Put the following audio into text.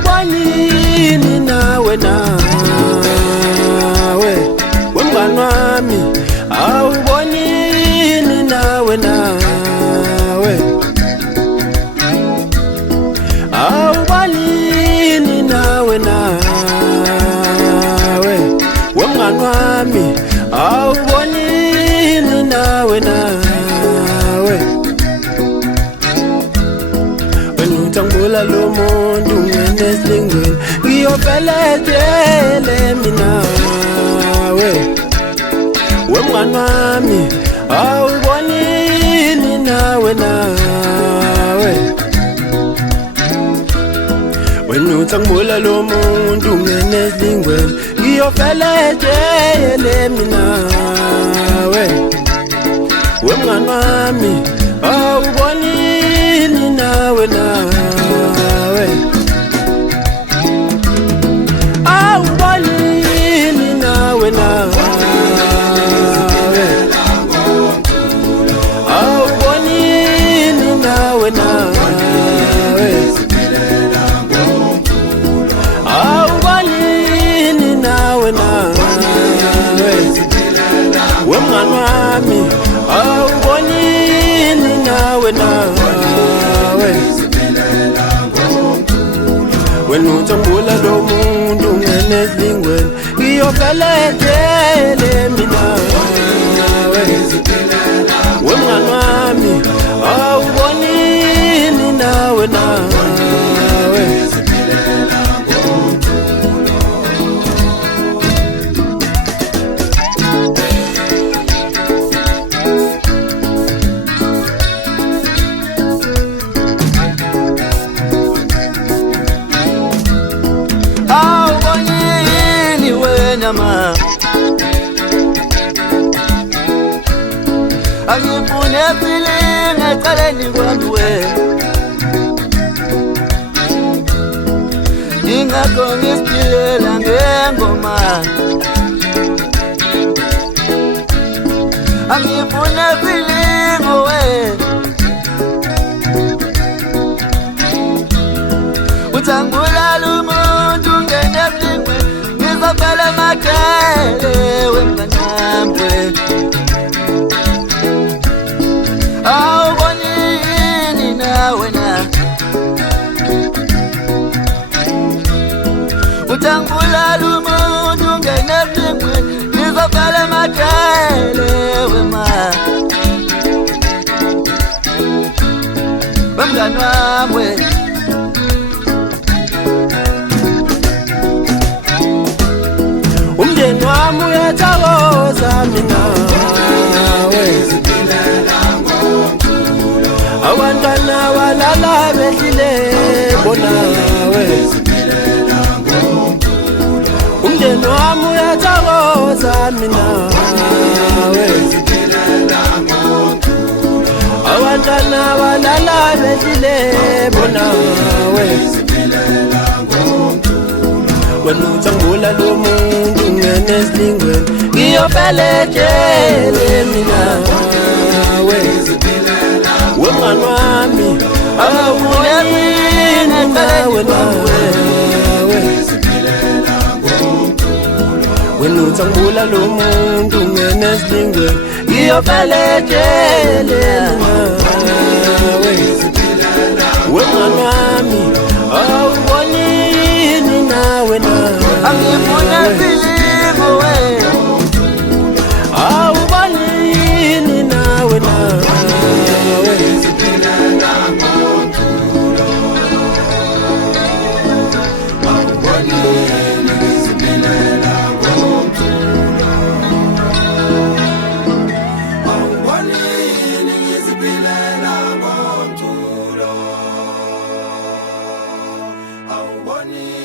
awubanini nawe wemngani wami awubonini nawe awubanini nawe wemngani wami awubonini nawe wena uthangula lo muntu ngenesilingweni ngiyophelejele mina wemngani wami awubonini nawe wena uthangula lo muntu ngenesilingweni ngiyophelejele mina wemngani wami awubonini nawe awubonini nawe awubonini nawe awubonini nawe wemngani wami awubonini nawe wena uthangula lo muntu ngenesilingweni ngiyophelejele mina wemngani wami awubonini nawe awubonini wena ma angifune feeling eceleni kwami ingakho ngisiphilela ngengoma angifune feeling uthangula lumuntu ngenesilingweni ngizofela makele wemngani wami awubonini nawe uthangula lumuntu ngenesilingweni ngizofela makele wemngani wami umndeni wami uyathokoza mina abantwana balala bedlile bona umndeni wami uyathokoza mina abantwana balala bedlile bona wena uthangula lo muntu ngenesilingweni ngiyophelejele mina wemngani wami awubonini nawe wena uthangula lo muntu ngenesilingweni ngiyophelejele wemngani wami awubonini nawe angifuna feeling awubonini nawe Money.